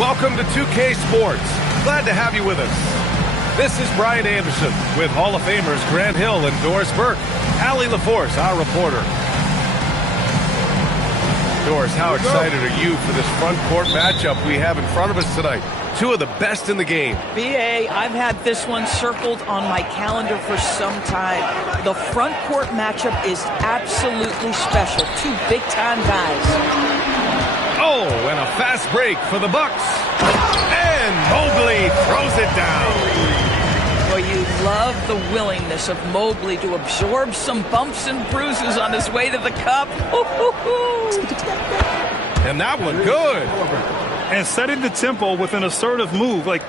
Welcome to 2K Sports. Glad to have you with us. This is Brian Anderson with Hall of Famers Grant Hill and Doris Burke. Allie LaForce, our reporter. Doris, how excited are you for this front court matchup we have in front of us tonight? Two of the best in the game. B.A., I've had this one circled on my calendar for some time. The front court matchup is absolutely special. Two big-time guys. Oh, and a fast break for the Bucks. And Mobley throws it down. Well, you love the willingness of Mobley to absorb some bumps and bruises on his way to the cup. And that one good. And setting the tempo with an assertive move. Like,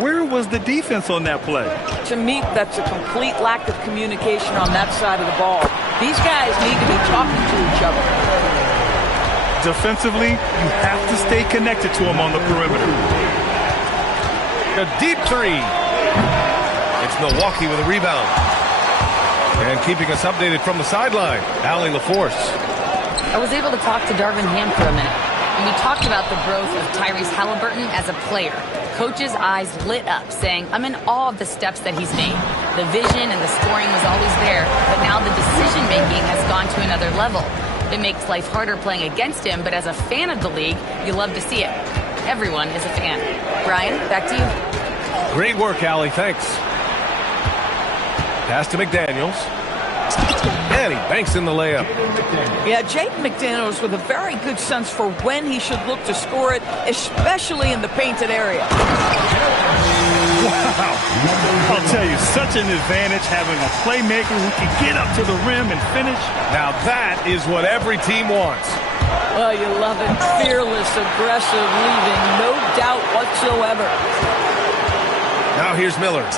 where was the defense on that play? To me, that's a complete lack of communication on that side of the ball. These guys need to be talking to each other. Defensively, you have to stay connected to him on the perimeter. A deep three. It's Milwaukee with a rebound. And keeping us updated from the sideline, Allie LaForce. I was able to talk to Darvin Ham for a minute, and we talked about the growth of Tyrese Halliburton as a player. Coach's eyes lit up, saying, I'm in awe of the steps that he's made. The vision and the scoring was always there, but now the decision-making has gone to another level. It makes life harder playing against him, but as a fan of the league, you love to see it. Everyone is a fan. Brian, back to you. Great work, Allie. Thanks. Pass to McDaniels. And he banks in the layup. Yeah, Jake McDaniels with a very good sense for when he should look to score it, especially in the painted area. Wow. I'll tell you, such an advantage having a playmaker who can get up to the rim and finish. Now that is what every team wants. Well, you love it. Fearless, aggressive, leaving no doubt whatsoever. Now here's Miller.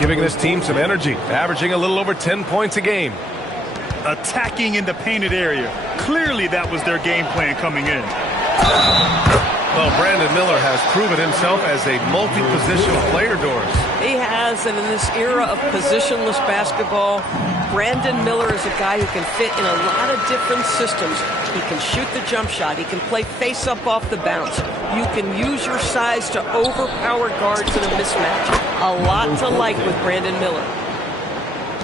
Giving this team some energy, averaging a little over 10 points a game. Attacking in the painted area. Clearly that was their game plan coming in. Well, Brandon Miller has proven himself as a multi-positional player, Doris. He has, and in this era of positionless basketball, Brandon Miller is a guy who can fit in a lot of different systems. He can shoot the jump shot. He can play face-up off the bounce. You can use your size to overpower guards in a mismatch. A lot to like with Brandon Miller.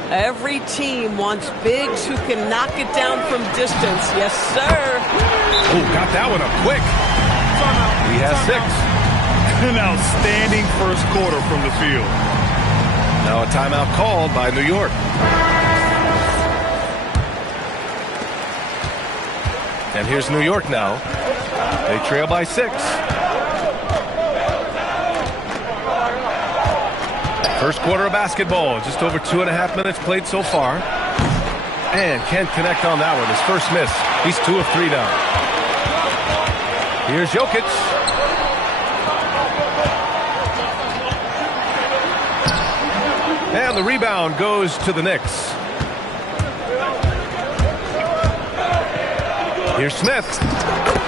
Every team wants bigs who can knock it down from distance. Yes, sir. Oh, got that one up quick. He has 6. An outstanding first quarter from the field. Now a timeout called by New York. And here's New York now. They trail by 6. First quarter of basketball, just over 2.5 minutes played so far. And can't connect on that one. His first miss. He's 2 of 3 now. Here's Jokic. And the rebound goes to the Knicks. Here's Smith.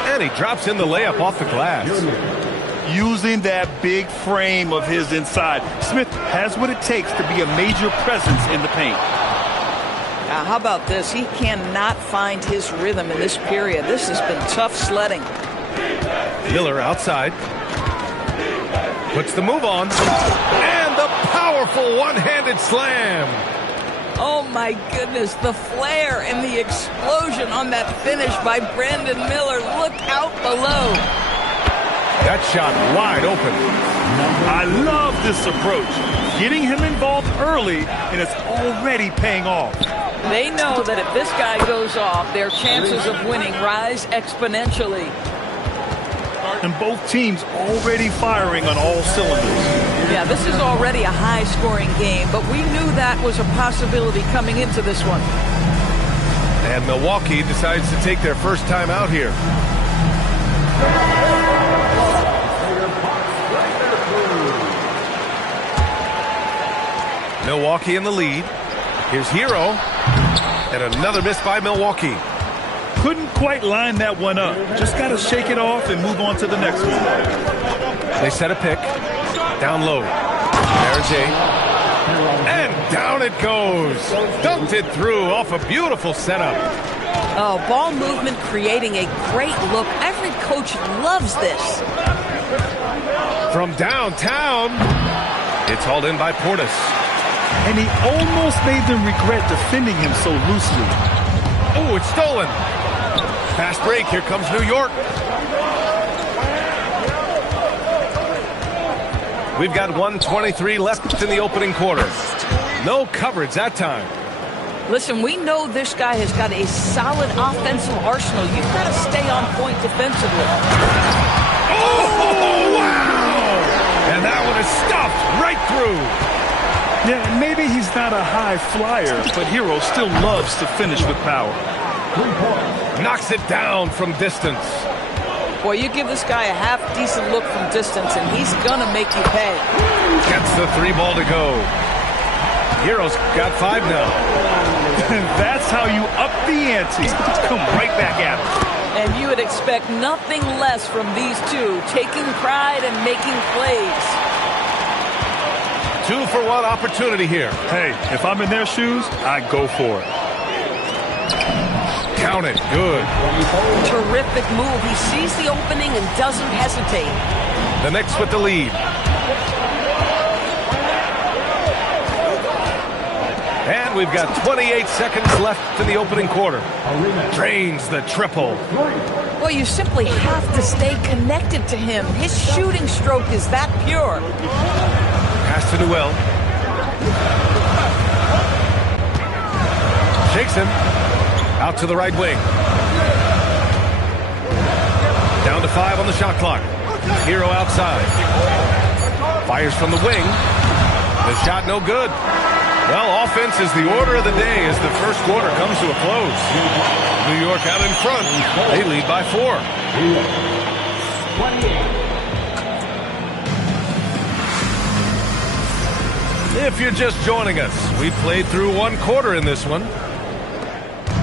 And he drops in the layup off the glass. Using that big frame of his inside, Smith has what it takes to be a major presence in the paint. Now, how about this? He cannot find his rhythm in this period. This has been tough sledding. Miller outside. Puts the move on. And the powerful one-handed slam. Oh, my goodness. The flare and the explosion on that finish by Brandon Miller. Look out below. That shot wide open. I love this approach. Getting him involved early, and it's already paying off. They know that if this guy goes off, their chances of winning rise exponentially. And both teams already firing on all cylinders. Yeah, this is already a high-scoring game, but we knew that was a possibility coming into this one. And Milwaukee decides to take their first time out here. Milwaukee in the lead. Here's Hero. And another miss by Milwaukee. Couldn't quite line that one up. Just got to shake it off and move on to the next one. They set a pick. Down low. There's Jay. And down it goes. Dunked it through off a beautiful setup. Oh, ball movement creating a great look. Every coach loves this. From downtown, it's hauled in by Portis. And he almost made them regret defending him so loosely. Oh, it's stolen. Fast break. Here comes New York. We've got 1:23 left in the opening quarter. No coverage that time. Listen, we know this guy has got a solid offensive arsenal. You've got to stay on point defensively. Oh, wow! And that one is stuffed right through. Yeah, maybe he's not a high flyer, but Hero still loves to finish with power. Knocks it down from distance. Boy, you give this guy a half-decent look from distance, and he's going to make you pay. Gets the 3 ball to go. Hero's got 5 now. That's how you up the ante. Come right back at him. And you would expect nothing less from these two, taking pride and making plays. 2-for-1 opportunity here. Hey, if I'm in their shoes, I go for it. Count it. Good. Terrific move. He sees the opening and doesn't hesitate. The Knicks with the lead. And we've got 28 seconds left in the opening quarter. Drains the triple. Well, you simply have to stay connected to him. His shooting stroke is that pure. Pass to Newell. Shakes him. Out to the right wing. Down to 5 on the shot clock. Hero outside. Fires from the wing. The shot no good. Well, offense is the order of the day as the first quarter comes to a close. New York out in front. They lead by 4. If you're just joining us, we played through 1 quarter in this one.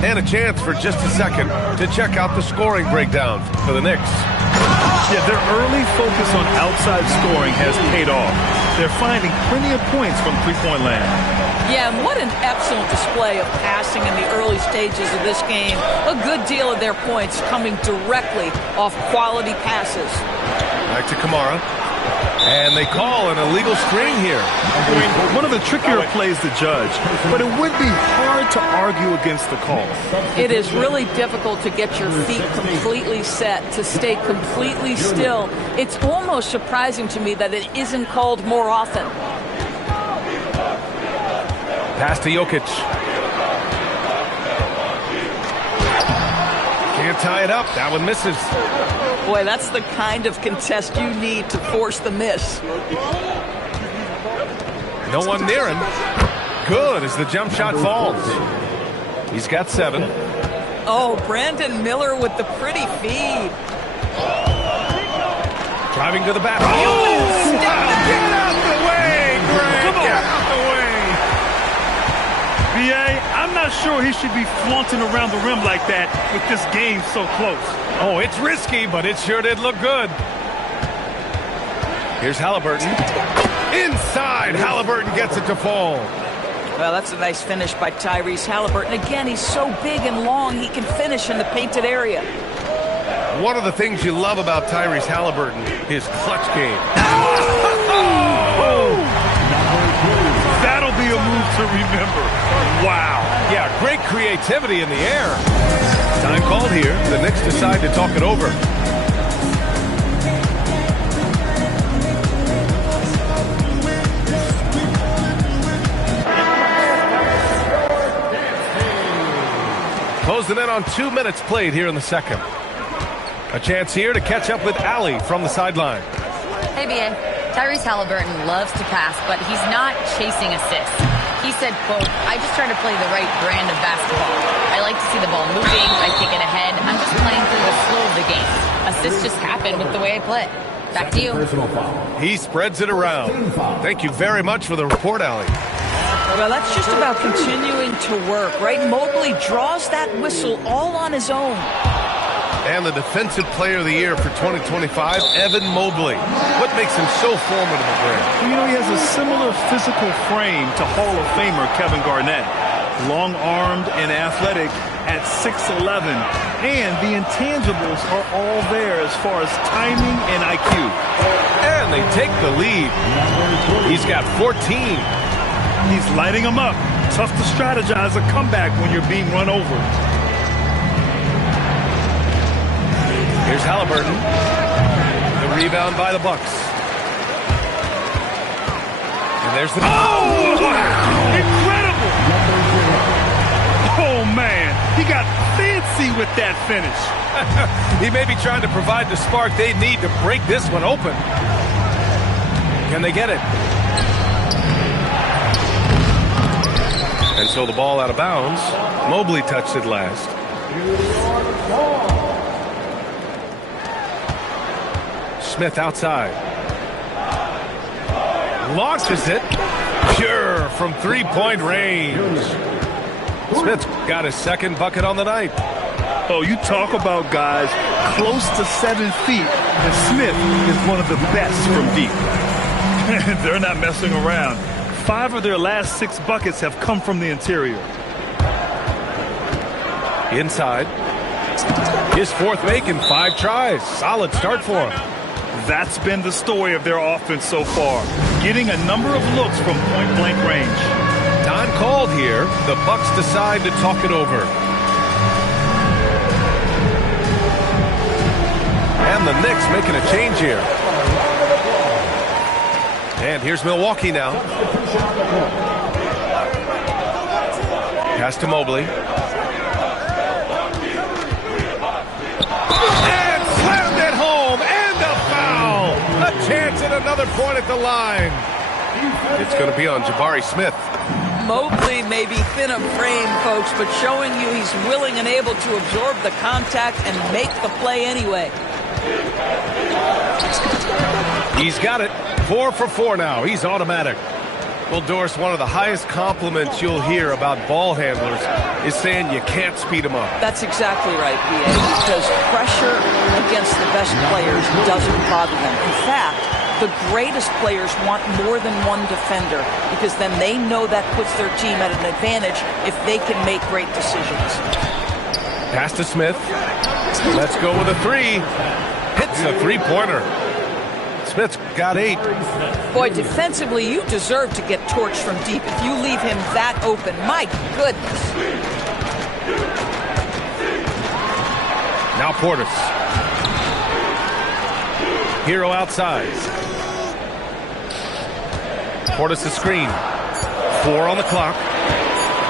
And a chance for just a second to check out the scoring breakdown for the Knicks. Yeah, their early focus on outside scoring has paid off. They're finding plenty of points from three-point land. Yeah, and what an excellent display of passing in the early stages of this game. A good deal of their points coming directly off quality passes. Back to Kamara. And they call an illegal screen here. One of the trickier plays to judge, but it would be hard to argue against the call. It is really difficult to get your feet completely set, to stay completely still. It's almost surprising to me that it isn't called more often. Pass to Jokic. Can't tie it up. That one misses. Boy, that's the kind of contest you need to force the miss. No one near him. Good as the jump shot falls. He's got 7. Oh, Brandon Miller with the pretty feed. Driving to the basket. Oh, get out the way, Greg. Come on. Get out the way. B.A., I'm not sure he should be flaunting around the rim like that with this game so close. Oh, it's risky, but it sure did look good. Here's Halliburton. Inside, Halliburton gets it to fall. Well, that's a nice finish by Tyrese Halliburton. Again, he's so big and long, he can finish in the painted area. One of the things you love about Tyrese Halliburton, his clutch game. Oh! That'll be a move to remember. Wow. Yeah, great creativity in the air. Time called here. The Knicks decide to talk it over. Closing in on 2 minutes played here in the second. A chance here to catch up with Allie from the sideline. Hey, B.A. Tyrese Halliburton loves to pass, but he's not chasing assists. He said, quote, I just try to play the right brand of basketball. I like to see the ball moving. I kick it ahead. I'm just playing through the flow of the game. Assists just happen with the way I play. Back to you. He spreads it around. Thank you very much for the report, Allie. Well, that's just about continuing to work, right? Mobley draws that whistle all on his own. And the Defensive Player of the Year for 2025, Evan Mobley. What makes him so formidable, Greg? You know, he has a similar physical frame to Hall of Famer Kevin Garnett. Long-armed and athletic, at 6'11", and the intangibles are all there as far as timing and IQ. And they take the lead. He's got 14. He's lighting them up. Tough to strategize a comeback when you're being run over. Here's Halliburton. The rebound by the Bucks. And there's the... Oh! Incredible! Oh, man. He got fancy with that finish. He may be trying to provide the spark they need to break this one open. Can they get it? And so the ball out of bounds. Mobley touched it last. Smith outside. Launches it. Pure from three-point range. Smith's got his second bucket on the night. Oh, you talk about guys close to 7 feet, and Smith is one of the best from deep. They're not messing around. 5 of their last 6 buckets have come from the interior. Inside. His fourth make in 5 tries. Solid start for him. That's been the story of their offense so far, getting a number of looks from point-blank range. Time called here. The Bucks decide to talk it over. And the Knicks making a change here. And here's Milwaukee now. Pass to Mobley. And slammed it home. And a foul. A chance at another point at the line. It's going to be on Jabari Smith. Mobley may be thin of frame, folks, but showing you he's willing and able to absorb the contact and make the play anyway. He's got it. 4 for 4 now. He's automatic. Well, Doris, one of the highest compliments you'll hear about ball handlers is saying you can't speed them up. That's exactly right, B.A., because pressure against the best players doesn't bother them. In fact, the greatest players want more than one defender because then they know that puts their team at an advantage if they can make great decisions. Pass to Smith. Let's go with a 3. Hits a three-pointer. Smith's got 8. Boy, defensively, you deserve to get torched from deep if you leave him that open. My goodness. Now Portis. Hero outside. Portis a screen. 4 on the clock.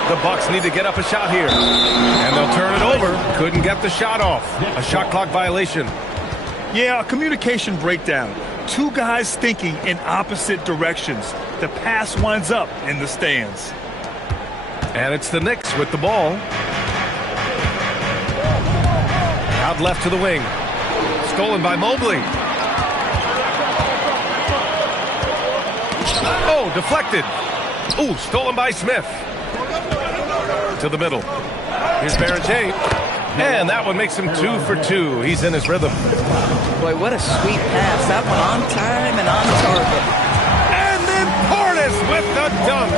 The Bucks need to get up a shot here. And they'll turn it over. Couldn't get the shot off. A shot clock violation. Yeah, a communication breakdown. 2 guys thinking in opposite directions. The pass winds up in the stands. And it's the Knicks with the ball. Out left to the wing. Stolen by Mobley. Oh, deflected. Ooh, stolen by Smith. To the middle. Here's Barrett. And that one makes him 2 for 2. He's in his rhythm. Boy, what a sweet pass. That one on time and on target. And then Portis with the dunk.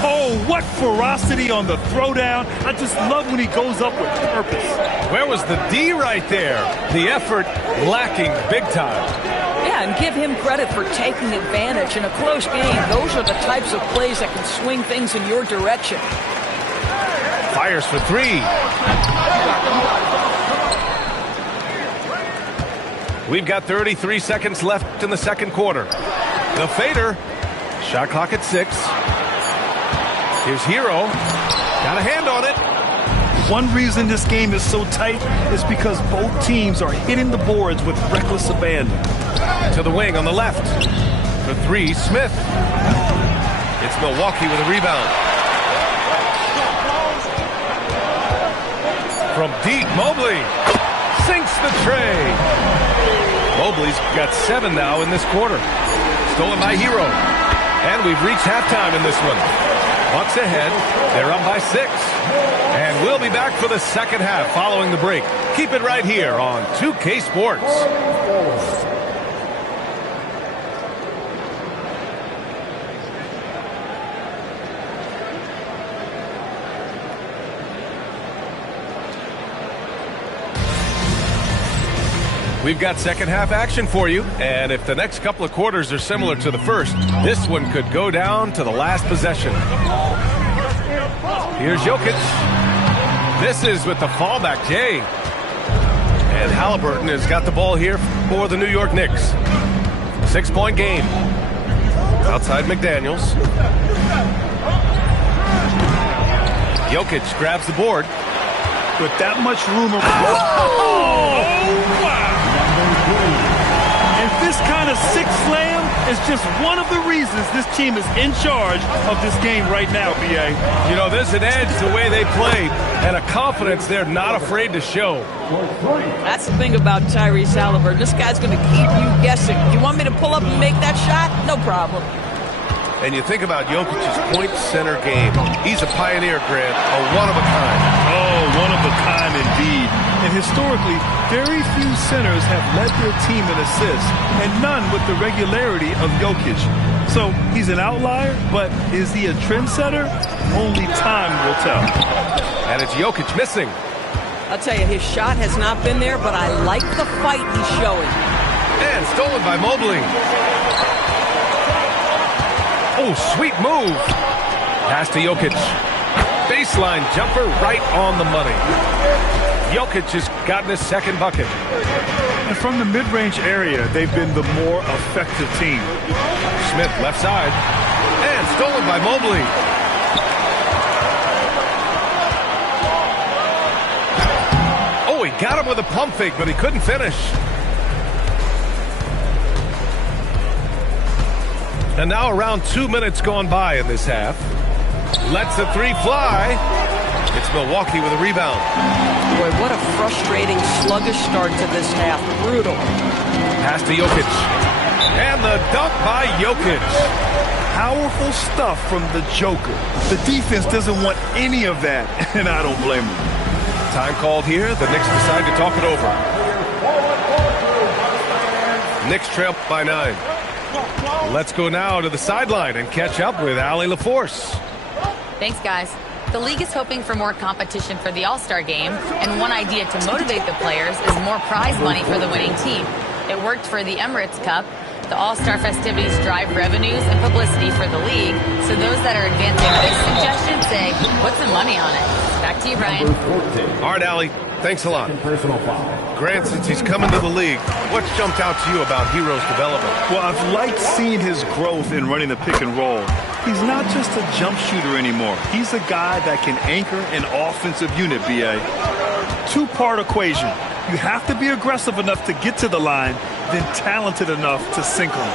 Oh, what ferocity on the throwdown. I just love when he goes up with purpose. Where was the D right there? The effort lacking big time. Yeah, and give him credit for taking advantage in a close game. Those are the types of plays that can swing things in your direction. Fires for 3. We've got 33 seconds left in the second quarter. The fader. Shot clock at 6. Here's Hero. Got a hand on it. One reason this game is so tight is because both teams are hitting the boards with reckless abandon. To the wing on the left. For 3, Smith. It's Milwaukee with a rebound. From deep, Mobley sinks the tray. Mobley's got 7 now in this quarter. Stolen by Hero. And we've reached halftime in this one. Bucks ahead. They're up by 6. And we'll be back for the second half following the break. Keep it right here on 2K Sports. We've got second half action for you, and if the next couple of quarters are similar to the first, this one could go down to the last possession. Here's Jokic. This is with the fallback, Jay. And Halliburton has got the ball here for the New York Knicks. 6-point game. Outside McDaniels. Jokic grabs the board. With that much room around. Oh, wow. And this kind of six slam is just one of the reasons this team is in charge of this game right now, B.A. You know, there's an edge the way they play and a confidence they're not afraid to show. That's the thing about Tyrese Halliburton. This guy's going to keep you guessing. You want me to pull up and make that shot? No problem. And you think about Jokic's point center game. He's a pioneer, Grant, a one-of-a-kind. Oh, one of a kind indeed. And historically, very few centers have led their team in assists, and none with the regularity of Jokic. So he's an outlier, but is he a trendsetter? Only time will tell. And it's Jokic missing. I'll tell you, his shot has not been there, but I like the fight he's showing. And stolen by Mobley. Oh, sweet move. Pass to Jokic. Baseline jumper right on the money. Jokic has gotten his second bucket. And from the mid-range area, they've been the more effective team. Smith left side. And stolen by Mobley. Oh, he got him with a pump fake, but he couldn't finish. And now around 2 minutes gone by in this half. Lets the three fly. It's Milwaukee with a rebound. Boy, what a frustrating, sluggish start to this half. Brutal. Pass to Jokic. And the dunk by Jokic. Powerful stuff from the Joker. The defense doesn't want any of that, and I don't blame them. Time called here. The Knicks decide to talk it over. Knicks trail by 9. Let's go now to the sideline and catch up with Allie LaForce. Thanks, guys. The league is hoping for more competition for the All-Star game, and one idea to motivate the players is more prize money for the winning team. It worked for the Emirates Cup. The All-Star festivities drive revenues and publicity for the league, so those that are advancing this suggestion say, put some money on it. Back to you, Brian. All right, Allie. Thanks a lot. Grant, since he's coming to the league, what's jumped out to you about Hero's development? Well, I've liked seeing his growth in running the pick and roll. He's not just a jump shooter anymore. He's a guy that can anchor an offensive unit, B.A. Two-part equation. You have to be aggressive enough to get to the line, then talented enough to sink them.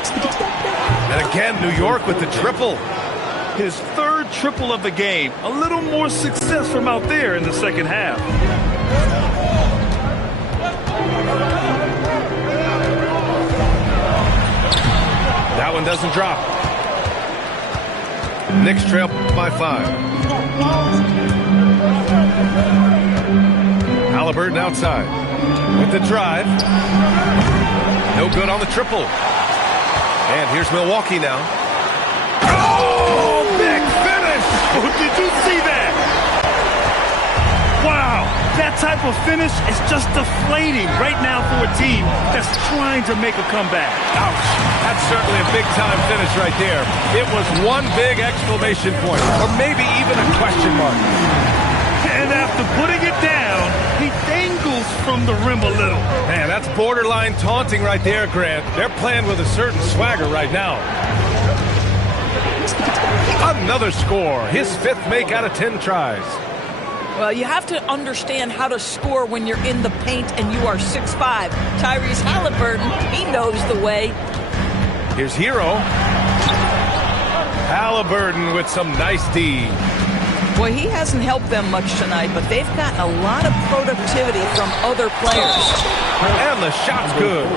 And again, New York with the triple. His third triple of the game. A little more success from out there in the second half. That one doesn't drop. Knicks trail by 5. Halliburton outside with the drive. No good on the triple. And here's Milwaukee now. Oh, big finish! Oh, did you see that? Wow, that type of finish is just deflating right now for a team that's trying to make a comeback. Ouch. That's certainly a big-time finish right there. It was one big exclamation point, or maybe even a question mark. And after putting it down, he dangles from the rim a little. Man, that's borderline taunting right there, Grant. They're playing with a certain swagger right now. Another score. His 5th make out of 10 tries. Well, you have to understand how to score when you're in the paint and you are 6'5". Tyrese Halliburton, he knows the way. Here's Hero. Halliburton with some nice D. Boy, he hasn't helped them much tonight, but they've gotten a lot of productivity from other players. And the shot's good.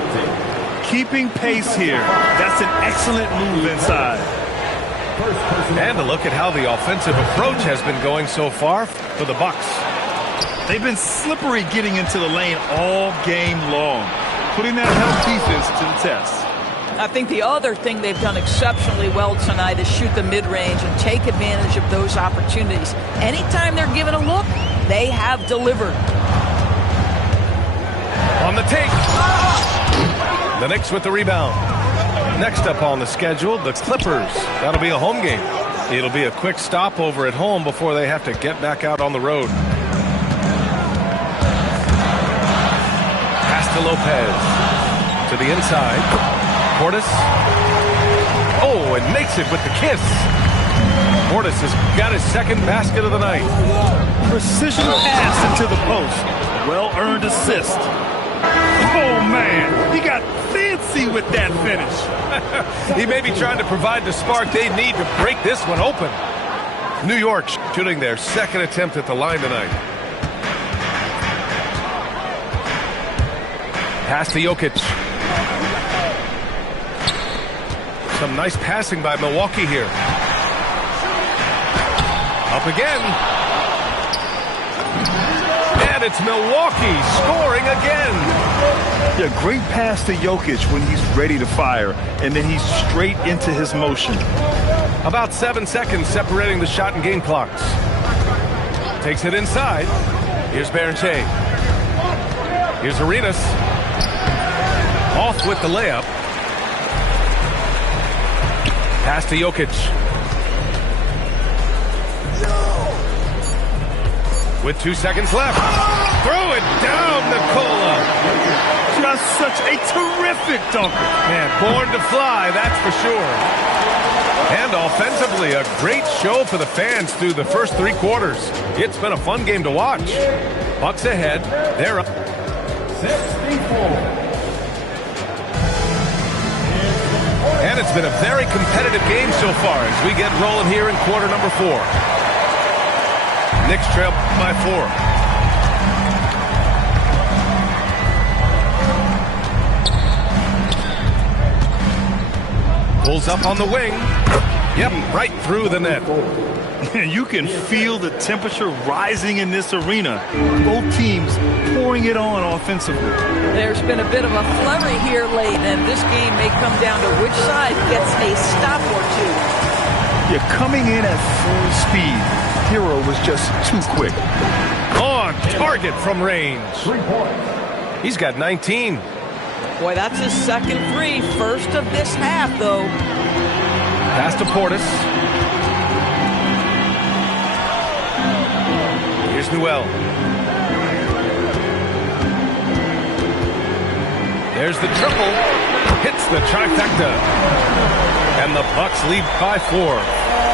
Keeping pace here. That's an excellent move inside. And a look at how the offensive approach has been going so far for the Bucks. They've been slippery getting into the lane all game long, putting that help defense to the test. I think the other thing they've done exceptionally well tonight is shoot the mid-range and take advantage of those opportunities. Anytime they're given a look, they have delivered. On the take. The Knicks with the rebound. Next up on the schedule, the Clippers. That'll be a home game. It'll be a quick stopover at home before they have to get back out on the road. Pass to Lopez. To the inside. Portis. Oh, and makes it with the kiss. Portis has got his second basket of the night. Precision pass into the post. Well-earned assist. Oh, man. He got fancy with that finish. He may be trying to provide the spark they need to break this one open. New York shooting their second attempt at the line tonight. Pass to Jokic. Some nice passing by Milwaukee here. Up again. And it's Milwaukee scoring again. Yeah, great pass to Jokic when he's ready to fire, and then he's straight into his motion. About 7 seconds separating the shot and game clocks. Takes it inside. Here's Berenche. Here's Arenas. Off with the layup. Pass to Jokic. With 2 seconds left. Throw it down, Nikola. Just such a terrific dunker. Man, born to fly, that's for sure. And offensively, a great show for the fans through the first 3 quarters. It's been a fun game to watch. Bucks ahead. They're up 64. And it's been a very competitive game so far as we get rolling here in quarter number 4. Knicks trail by 4. Pulls up on the wing. Yep, right through the net. You can feel the temperature rising in this arena. Both teams pouring it on offensively. There's been a bit of a flurry here late, and this game may come down to which side gets a stop or two. You're coming in at full speed. Hero was just too quick. On target from range. He's got 19. Boy, that's his second free. First of this half, though. Pass to Portis. Here's Newell. There's the triple. Hits the trifecta. And the Bucks lead by 4.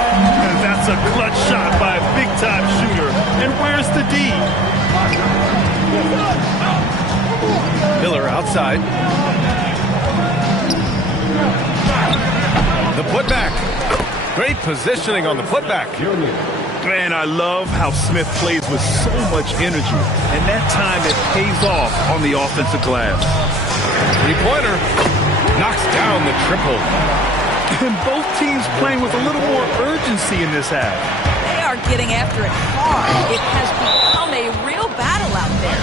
And that's a clutch shot by a big-time shooter. And where's the D? Miller outside. The putback. Great positioning on the putback. Man, I love how Smith plays with so much energy. And that time it pays off on the offensive glass. Three-pointer. Knocks down the triple. And both teams playing with a little more urgency in this half. They are getting after it hard. It has become a real battle out there.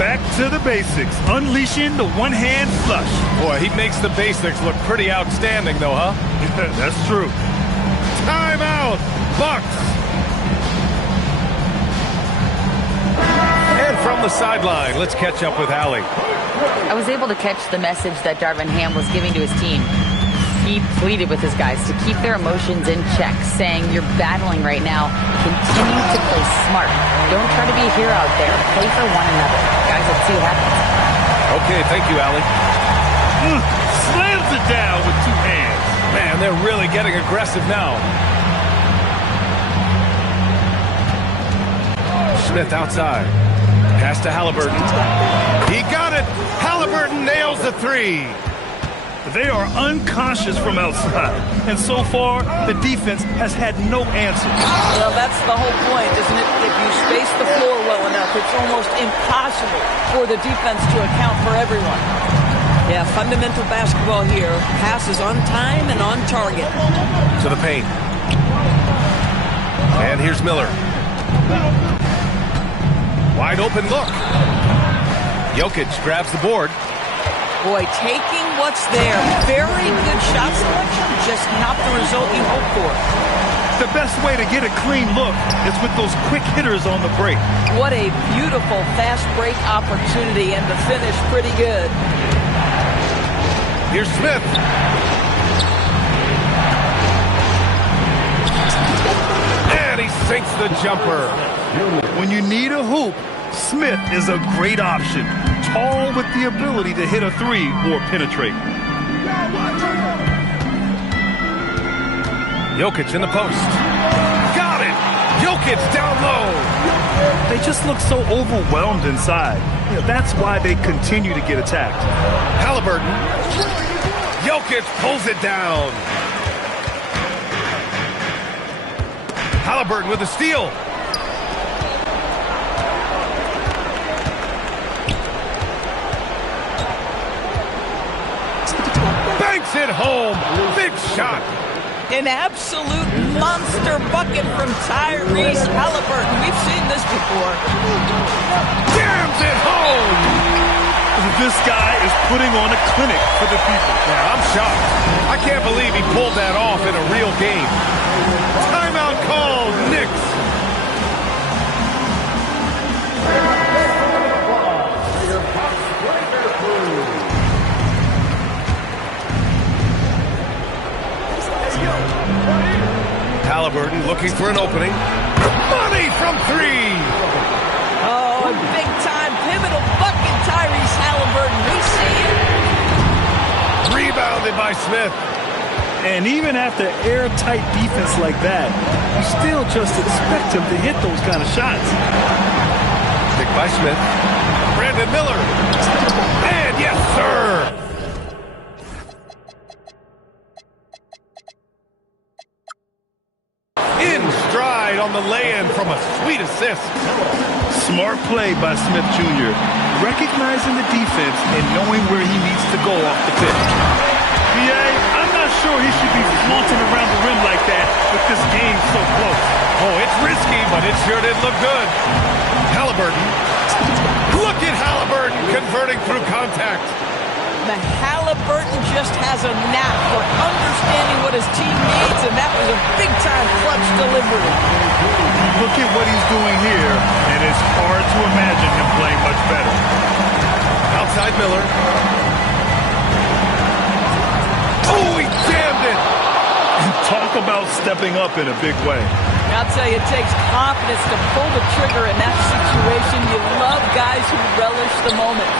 Back to the basics. Unleashing the one-hand flush. Boy, he makes the basics look pretty outstanding, though, huh? That's true. Timeout, Bucks. And from the sideline, let's catch up with Allie. I was able to catch the message that Darvin Ham was giving to his team. He pleaded with his guys to keep their emotions in check, saying, you're battling right now. Continue to play smart. Don't try to be a hero out there. Play for one another. Guys, let's see what happens. Okay, thank you, Allie. Slams it down with 2 hands. Man, they're really getting aggressive now. Smith outside. Pass to Halliburton. He got it. Halliburton nails the 3. They are unconscious from outside. And so far, the defense has had no answer. Well, that's the whole point, isn't it? If you space the floor well enough, it's almost impossible for the defense to account for everyone. Yeah, fundamental basketball here. Passes on time and on target. To the paint. And here's Miller. Wide open look. Jokic grabs the board. Boy, taking what's there. Very good shot selection, just not the result you hope for. The best way to get a clean look is with those quick hitters on the break. What a beautiful fast break opportunity, and the finish pretty good. Here's Smith. And he sinks the jumper. When you need a hoop, Smith is a great option. Tall with the ability to hit a three or penetrate. Jokic in the post. Got it! Jokic down low. They just look so overwhelmed inside. That's why they continue to get attacked. Halliburton. Jokic pulls it down. Halliburton with the steal. Banks it home. Big shot. An absolute monster bucket from Tyrese Halliburton. We've seen this before. Jams it home. This guy is putting on a clinic for the people. Yeah, I'm shocked. I can't believe he pulled that off in a real game. Timeout called, Knicks. Halliburton looking for an opening. Money from three. Oh, a big-time pivotal bucket, Tyrese Halliburton. We see it. Rebounded by Smith. And even after airtight defense like that, you still just expect him to hit those kind of shots. Picked by Smith. Brandon Miller. And yes, sir. In stride on the lay-in from a sweet assist. Smart play by Smith Jr., recognizing the defense and knowing where he needs to go off the pitch. PA, I'm not sure he should be flaunting around the rim like that with this game so close. Oh, it's risky, but it sure did look good. Halliburton. Look at Halliburton converting through contact. The Halliburton just has a knack for understanding what his team needs, and that was a big-time clutch delivery. Look at what he's doing here, and it's hard to imagine him playing much better. Outside Miller. Oh, he jammed it! And talk about stepping up in a big way. I'll tell you, it takes confidence to pull the trigger in that situation. You love guys who relish the moment.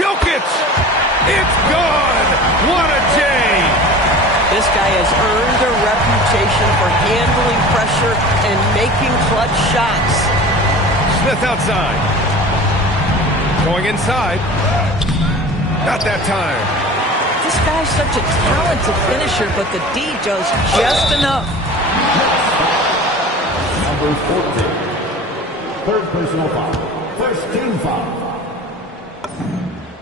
Jokic! It's gone! What a J! This guy has earned a reputation for handling pressure and making clutch shots. Smith outside. Going inside. Not that time. This guy's such a talented finisher, but the D does just enough. Number 14. Third personal foul. First team foul.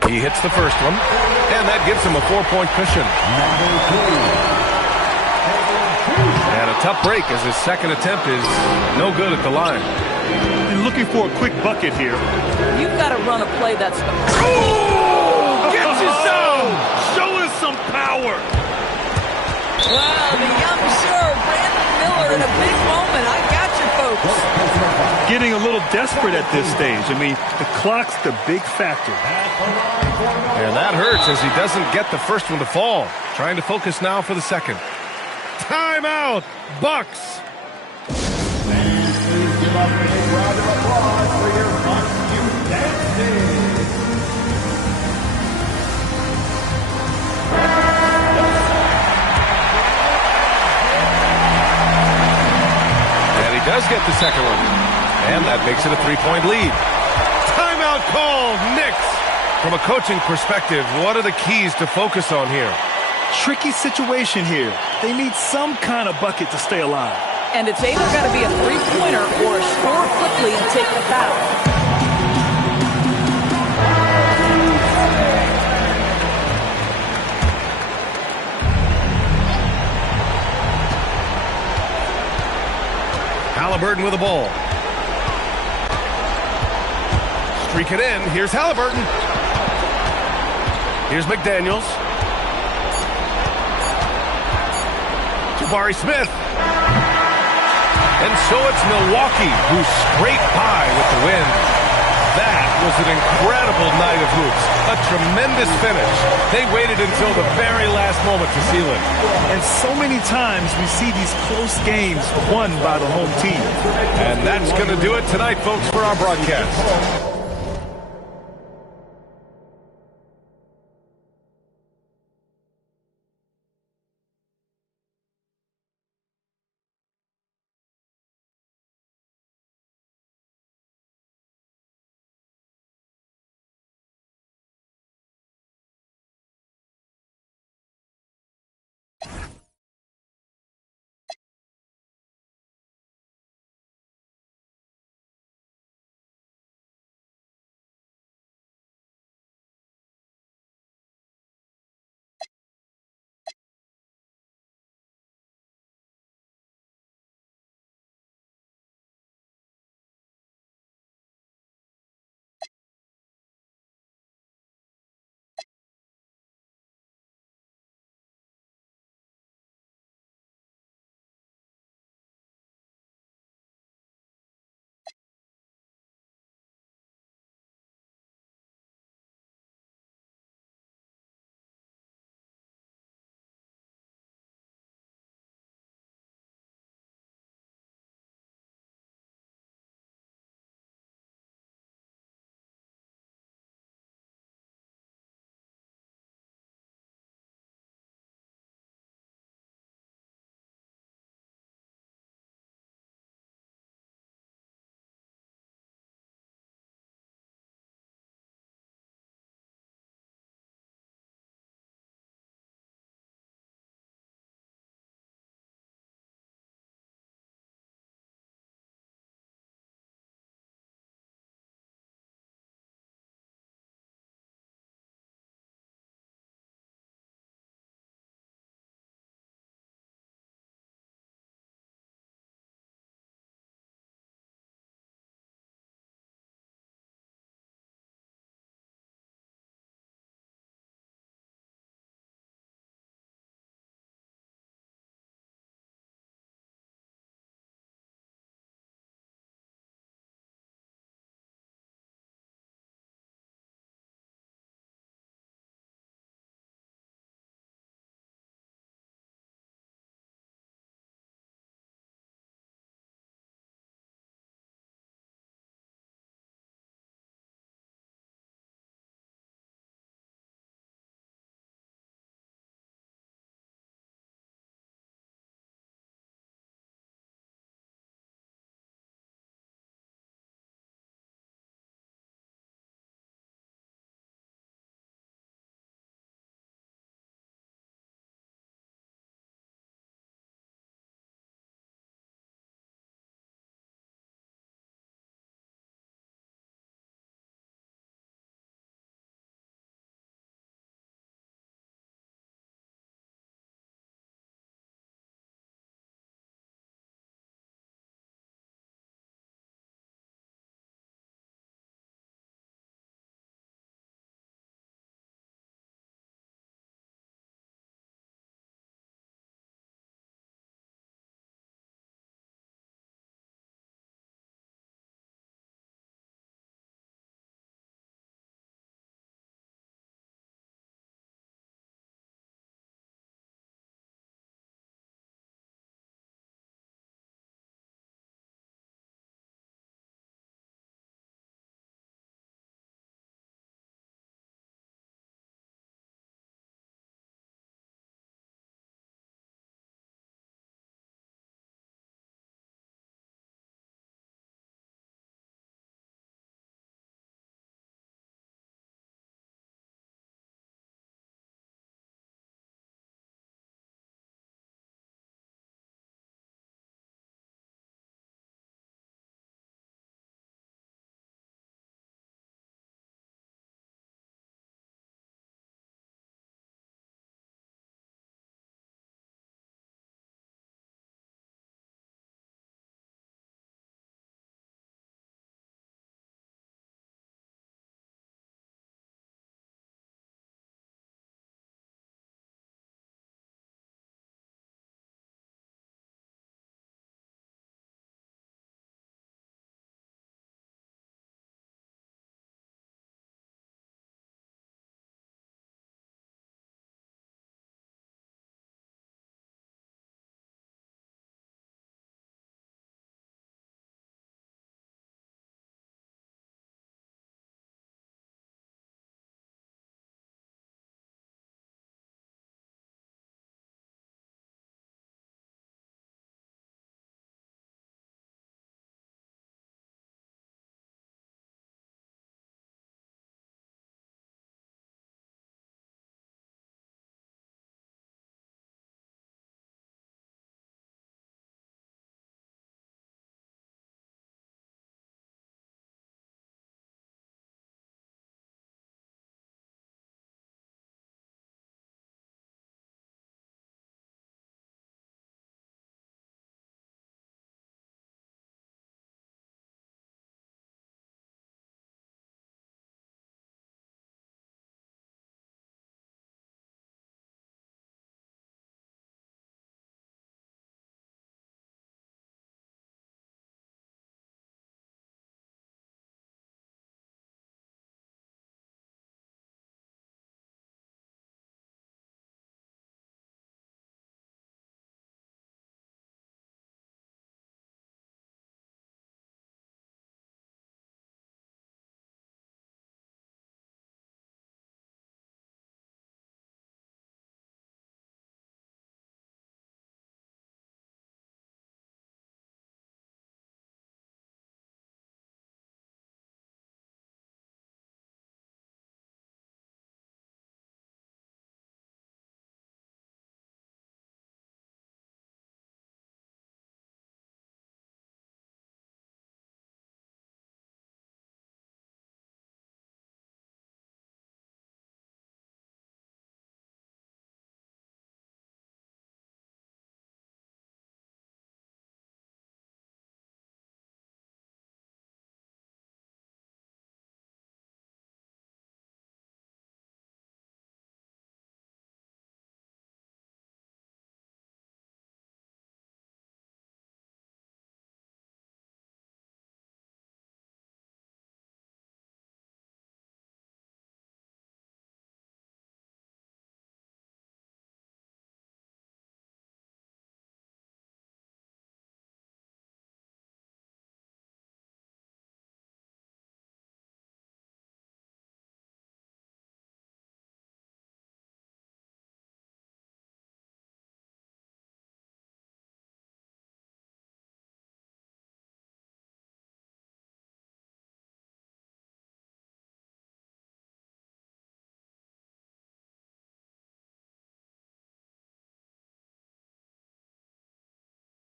He hits the first one, and that gives him a 4-point cushion. And a tough break as his second attempt is no good at the line. And looking for a quick bucket here. You've got to run a play that's... Oh! Gets his zone! Show us some power! Wow, the young sir, Brandon Miller, in a big moment. I got you, folks. Getting a little desperate at this stage. I mean, the clock's the big factor. And that hurts as he doesn't get the first one to fall. Trying to focus now for the second. Timeout, Bucks. Please give up a big round of applause for your Bucks youth dancing. And he does get the second one. And that makes it a 3-point lead. Timeout called, Knicks. From a coaching perspective, what are the keys to focus on here? Tricky situation here. They need some kind of bucket to stay alive. And it's either got to be a three-pointer or score quickly and take the foul. Halliburton with the ball. Streak it in. Here's Halliburton. Here's McDaniels. Jabari Smith. And so it's Milwaukee who scraped by with the win. That was an incredible night of hoops. A tremendous finish. They waited until the very last moment to seal it. And so many times we see these close games won by the home team. And that's going to do it tonight, folks, for our broadcast.